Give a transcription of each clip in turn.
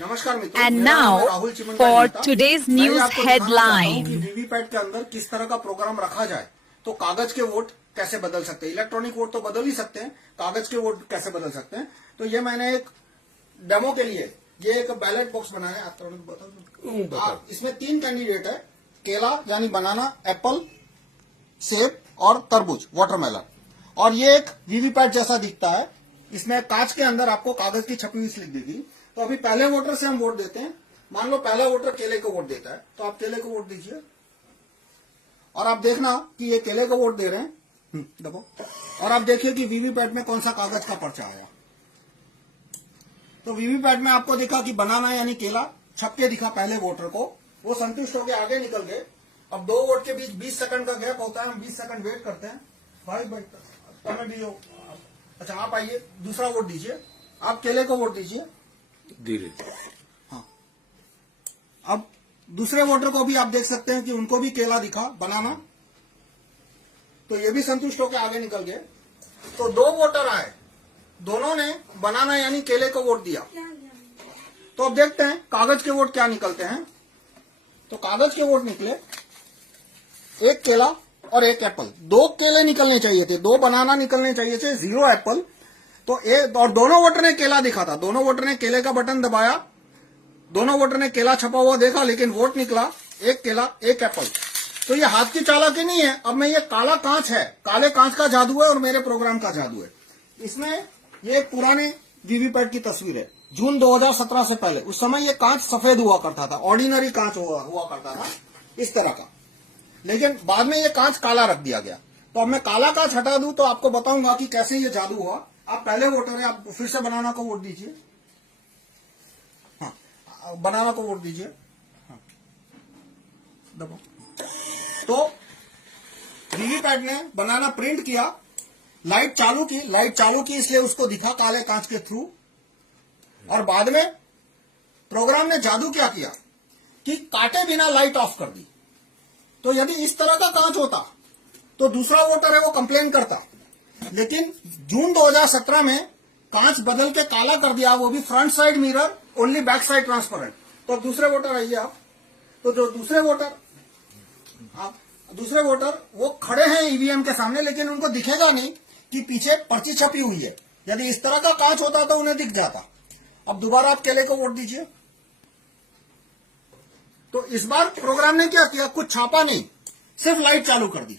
नमस्कार मित्रों, And मेरा नाम है now राहुल चिमन for का today's मैं news आपको दिखाना चाहता हूं headline. कि वीवीपैट के अंदर किस तरह का प्रोग्राम रखा जाए तो कागज के वोट कैसे बदल सकते हैं। इलेक्ट्रॉनिक वोट तो बदल ही सकते हैं, कागज के वोट कैसे बदल सकते हैं। तो ये मैंने एक डेमो के लिए ये एक बैलेट बॉक्स बनाया है। आप थोड़ा बताओ। इसमें 3 कैंडिडेट है, केला यानी बनाना, एप्पल सेब और तरबूज वाटरमेलन। और ये एक वीवीपैट जैसा दिखता है। इसमें कांच के अंदर आपको कागज की छपी हुई स्लिप दिखी। तो अभी पहले वोटर से हम वोट देते हैं। मान लो पहला वोटर केले को वोट देता है, तो आप केले को वोट दीजिए और आप देखना कि ये केले को वोट दे रहे हैं। देखो, और आप देखिए कि वीवीपैट में कौन सा कागज का पर्चा आया। तो वीवीपैट में आपको दिखा कि बनाना यानी केला छप के दिखा पहले वोटर को, वो संतुष्ट होकर आगे निकल गए। अब 2 वोट के बीच 20 सेकंड का गैप होता है, हम 20 सेकंड वेट करते हैं। भाई तुम्हें भी हो, अच्छा आप आइए, दूसरा वोट दीजिए, आप केले को वोट दीजिए धीरे। हाँ, अब दूसरे वोटर को भी आप देख सकते हैं कि उनको भी केला दिखा, बनाना, तो ये भी संतुष्ट होकर आगे निकल गए। तो 2 वोटर आए, दोनों ने बनाना यानी केले को वोट दिया। तो अब देखते हैं कागज के वोट क्या निकलते हैं। तो कागज के वोट निकले, 1 केला और 1 एप्पल। 2 केले निकलने चाहिए थे, 2 बनाना निकलने चाहिए थे, 0 एप्पल। तो और दोनों वोटर ने केला दिखा था, दोनों वोटर ने केले का बटन दबाया, दोनों वोटर ने केला छपा हुआ देखा, लेकिन वोट निकला 1 केला 1 एप्पल। तो ये हाथ की चालाकी नहीं है। अब मैं, ये काला कांच है, काले कांच का जादू है और मेरे प्रोग्राम का जादू है। इसमें ये एक पुराने वीवीपैट की तस्वीर है, जून 2017 से पहले। उस समय ये कांच सफेद हुआ करता था, ऑर्डिनरी कांच हुआ करता था इस तरह का, लेकिन बाद में ये कांच काला रख दिया गया। तो अब मैं काला कांच हटा दूं तो आपको बताऊंगा कि कैसे ये जादू हुआ। आप पहले वोटर है, आप फिर से बनाना को वोट दीजिए। हाँ, बनाना को वोट दीजिए। हाँ, दबाओ। तो वीवीपैट ने बनाना प्रिंट किया, लाइट चालू की, इसलिए उसको दिखा काले कांच के थ्रू। और बाद में प्रोग्राम ने जादू क्या किया कि काटे बिना लाइट ऑफ कर दी। तो यदि इस तरह का कांच होता तो दूसरा वोटर है वो कंप्लेन करता, लेकिन जून 2017 में कांच बदल के काला कर दिया, वो भी front side mirror, only back side transparent. तो अब दूसरे वोटर आइए आप। तो जो दूसरे वोटर वो खड़े हैं ईवीएम के सामने, लेकिन उनको दिखेगा नहीं कि पीछे पर्ची छपी हुई है। यदि इस तरह का कांच होता तो उन्हें दिख जाता। अब दोबारा आप केले को वोट दीजिए। तो इस बार प्रोग्राम ने क्या किया, कुछ छापा नहीं, सिर्फ लाइट चालू कर दी।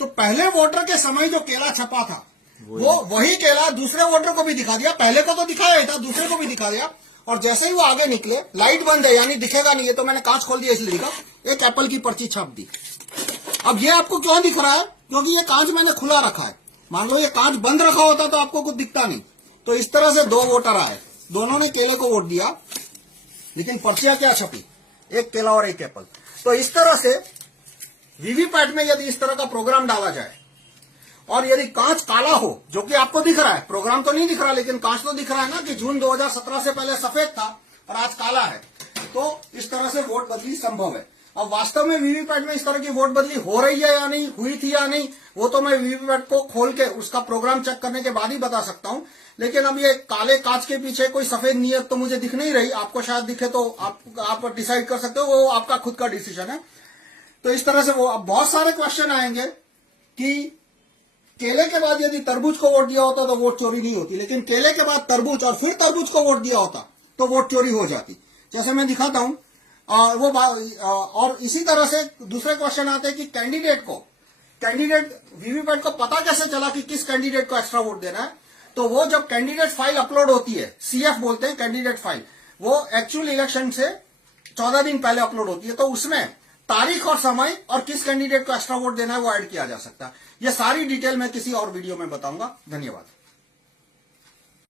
तो पहले वोटर के समय जो केला छपा था वो वही केला दूसरे वोटर को भी दिखा दिया। पहले को तो दिखाया ही था, दूसरे को भी दिखा दिया। और जैसे ही वो आगे निकले, लाइट बंद है यानी दिखेगा नहीं है, तो मैंने कांच खोल दिया इसलिए दिखा, 1 एप्पल की पर्ची छाप दी। अब ये आपको क्यों दिख रहा है, क्योंकि ये कांच मैंने खुला रखा है। मान लो ये कांच बंद रखा होता तो आपको कुछ दिखता नहीं। तो इस तरह से 2 वोटर आए, दोनों ने केले को वोट दिया, लेकिन पर्चियां क्या छपी, 1 केला और 1 एप्पल। तो इस तरह से वीवीपैट में यदि इस तरह का प्रोग्राम डाला जाए और यदि कांच काला हो, जो कि आपको दिख रहा है, प्रोग्राम तो नहीं दिख रहा लेकिन कांच तो दिख रहा है ना कि जून 2017 से पहले सफेद था और आज काला है, तो इस तरह से वोट बदली संभव है। अब वास्तव में वीवीपैट में इस तरह की वोट बदली हो रही है या नहीं, हुई थी या नहीं, वो तो मैं वीवीपैट को खोल के उसका प्रोग्राम चेक करने के बाद ही बता सकता हूं। लेकिन अब ये काले कांच के पीछे कोई सफेद नियत तो मुझे दिख नहीं रही। आपको शायद दिखे तो आप डिसाइड कर सकते हो, वो आपका खुद का डिसीजन है। तो इस तरह से वो अब बहुत सारे क्वेश्चन आएंगे कि केले के बाद यदि तरबूज को वोट दिया होता तो वोट चोरी नहीं होती, लेकिन केले के बाद तरबूज और फिर तरबूज को वोट दिया होता तो वोट चोरी हो जाती। जैसे मैं दिखाता हूं, और इसी तरह से दूसरे क्वेश्चन आते हैं कि कैंडिडेट वीवीपैट को पता कैसे चला कि किस कैंडिडेट को एक्स्ट्रा वोट देना है। तो वो जब कैंडिडेट फाइल अपलोड होती है, सीएफ बोलते हैं कैंडिडेट फाइल, वो एक्चुअल इलेक्शन से 14 दिन पहले अपलोड होती है। तो उसमें तारीख और समय और किस कैंडिडेट को एक्स्ट्रा वोट देना है वो ऐड किया जा सकता है। ये सारी डिटेल मैं किसी और वीडियो में बताऊंगा। धन्यवाद।